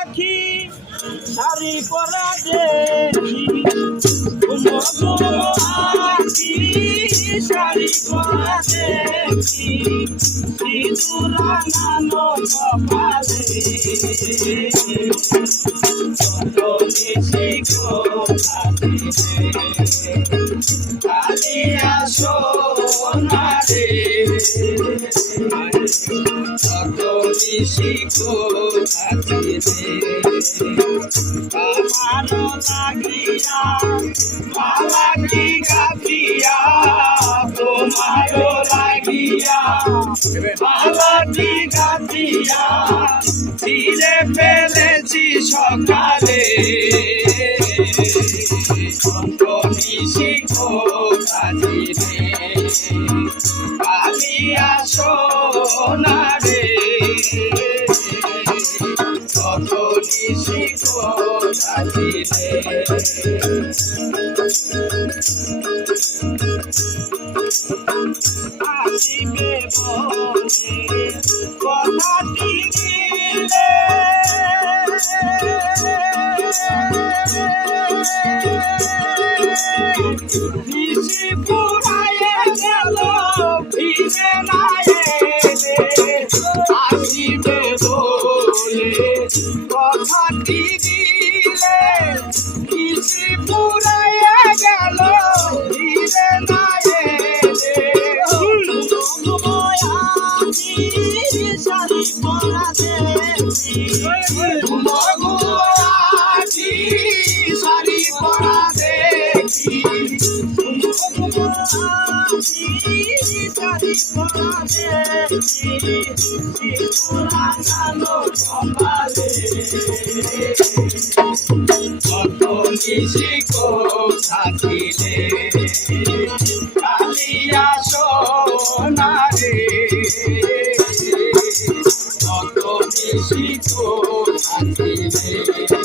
আখি শাড়ি পরা দেখি আখি শাড়ি পরা দেখি সিঁদুর রাঙানো কপালে কালিয়া সোনারে আমারও লাগিয়া মালাকি গাথিয়া তোমারও লাগিয়া মালাকি গাথিয়া ছিঁড়ে ফেলেছি সকালে নিশিখো সাজিরে কালিয়া সোনারে কত নিশিখো সাজিরে আসিবে বলে কথাটি দিলে নিশি পুরায়ে গেল ফিরে না এলে আসিবে বলে কথাটি দিলে নিশি পুরায়ে গেল ফিরে না এলে শাড়ি পরা দেখি শাড়ি পরা দেখি শাড়ি পরা দেখি রাঙানো কপালে কত নিশিখো সাজিলে কালিয়া সোনারে কত নিশিখো সাজিলে